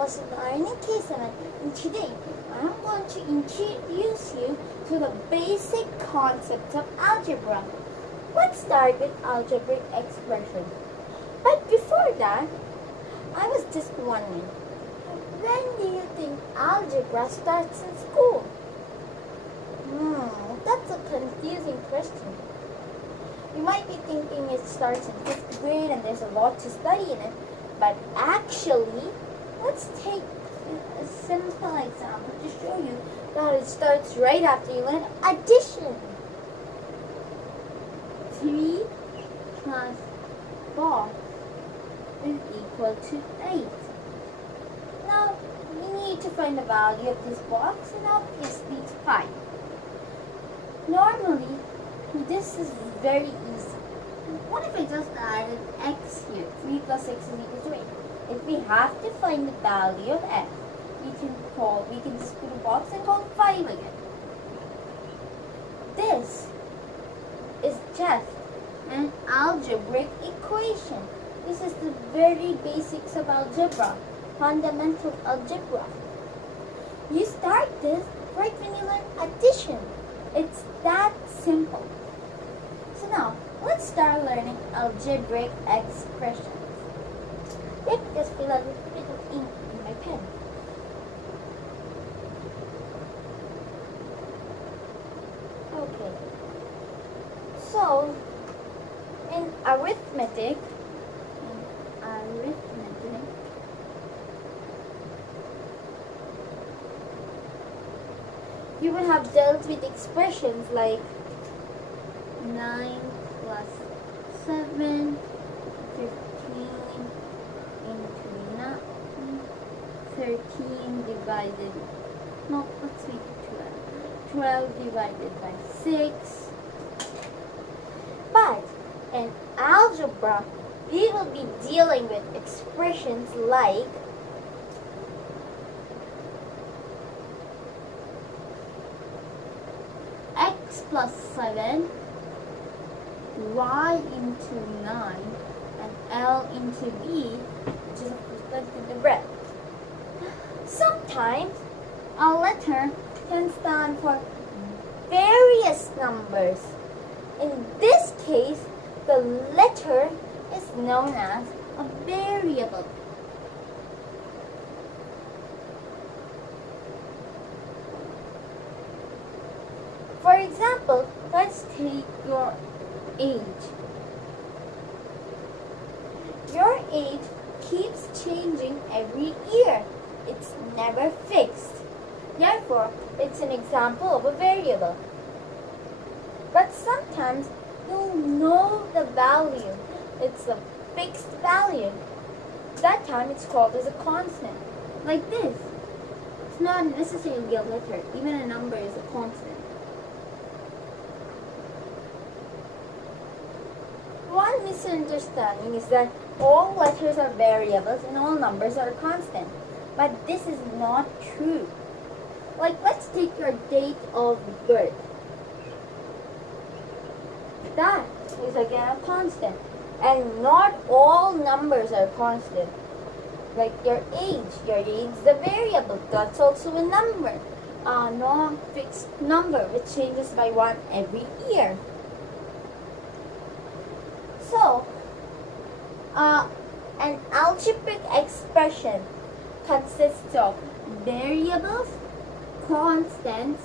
was learning K7, and today I am going to introduce you to the basic concepts of algebra. Let's start with algebraic expression. But before that, I was just wondering, when do you think algebra starts in school? That's a confusing question. You might be thinking it starts in 5th grade and there's a lot to study in it, but actually, let's take a simple example to show you that it starts right after you learn addition. 3 plus 4 is equal to 8. Now, we need to find the value of this box, and obviously it's 5. Normally, this is very easy. What if I just added x here? 3 plus 6 is equal to 8. If we have to find the value of x, we can just put a box and call 5 again. This is just an algebraic equation. This is the very basics of algebra, fundamental algebra. You start this right when you learn addition. It's that simple. So now, let's start learning algebraic expressions. Let me just fill a little bit of ink in my pen. Okay. So, in arithmetic, you will have dealt with expressions like 9 plus 7, 15 into 9, 13 divided, no, let's make it 12. 12 divided by 6. But in algebra, we will be dealing with expressions like x plus 7, y into 9, and L into B, which is of course length in the breadth. Sometimes a letter can stand for various numbers. In this case, the letter is known as a variable. For example, let's take your age. Your age keeps changing every year. It's never fixed. Therefore, it's an example of a variable. But sometimes you'll know the value. It's a fixed value. That time it's called as a constant. Like this. It's not necessarily a letter. Even a number is a constant. One misunderstanding is that all letters are variables and all numbers are constant. But this is not true. Like, let's take your date of birth. That is again a constant. And not all numbers are constant. Like your age is a variable. That's also a number. A non-fixed number which changes by 1 every year. So, an algebraic expression consists of variables, constants,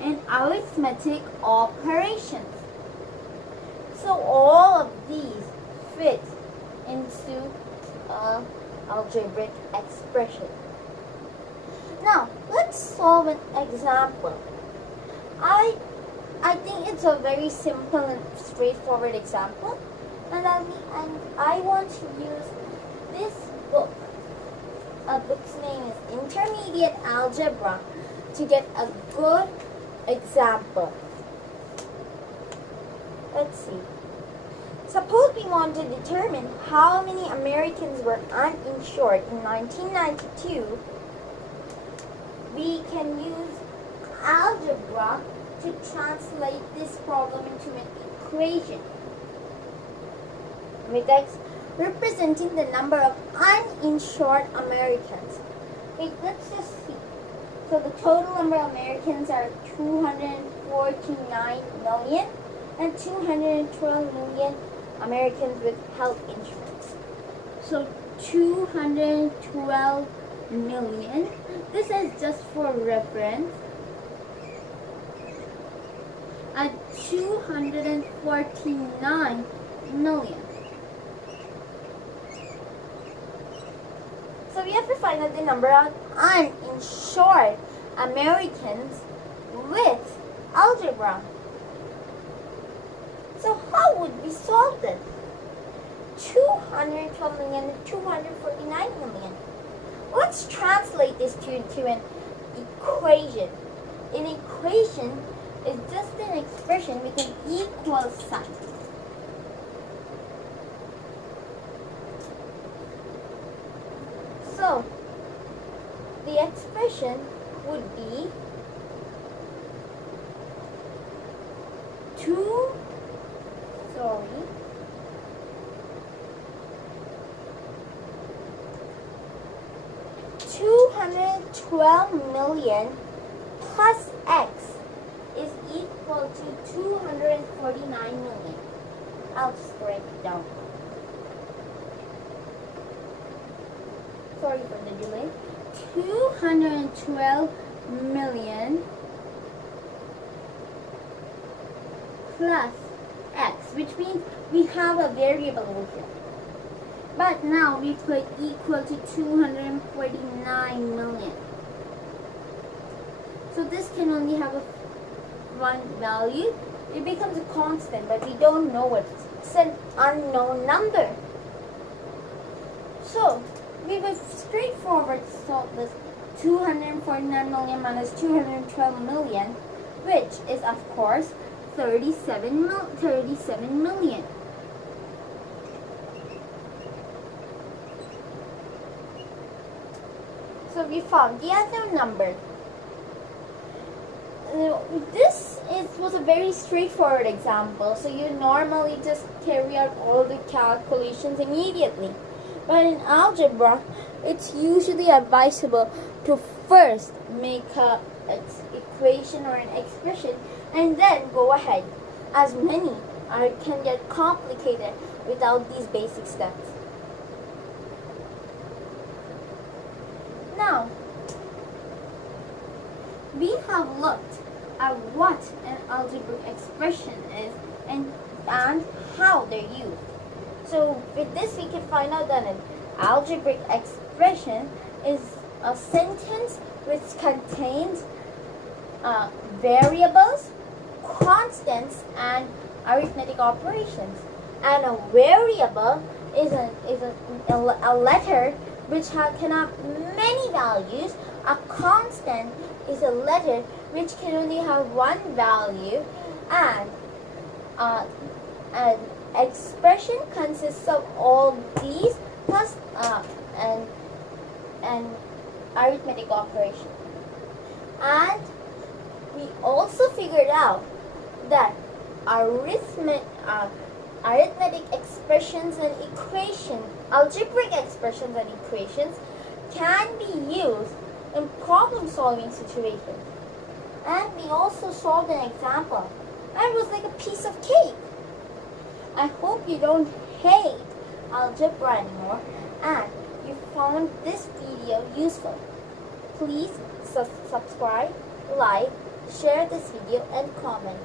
and arithmetic operations. So all of these fit into an algebraic expression. Now, let's solve an example. I think it's a very simple and straightforward example. And I want to use this book. A book's name is Intermediate Algebra to get a good example. Let's see. Suppose we want to determine how many Americans were uninsured in 1992. We can use algebra to translate this problem into an equation. With x representing the number of uninsured Americans. Wait, let's just see. So the total number of Americans are 249 million and 212 million Americans with health insurance. So 212 million. This is just for reference. At 249 million. So we have to find out the number of uninsured Americans with algebra. So how would we solve this? 212 million and 249 million. Let's translate this to an equation. An equation is just an expression with an equal sign. So, the expression would be 212 million plus x is equal to 249 million. I'll just write it down. Sorry for the delay. 212 million plus x, which means we have a variable over here. But now we put equal to 249 million. So this can only have one value. It becomes a constant, but we don't know what it is. It's an unknown number. So we will straightforward solve this 249 million minus 212 million, which is of course 37 million. So we found the other number. Was a very straightforward example, so you normally just carry out all the calculations immediately. But in algebra, it's usually advisable to first make an equation or an expression and then go ahead, as many can get complicated without these basic steps. Now, we have looked at what an algebraic expression is and how they're used. So with this we can find out that an algebraic expression is a sentence which contains variables, constants, and arithmetic operations. And a variable is a letter which can have many values. A constant is a letter which can only have one value, and an expression consists of all these plus an arithmetic operation. And we also figured out that arithmetic expressions and equations, algebraic expressions and equations can be used in problem-solving situations. And we also solved an example, and it was like a piece of cake. I hope you don't hate algebra anymore and you found this video useful. Please subscribe, like, share this video, and comment.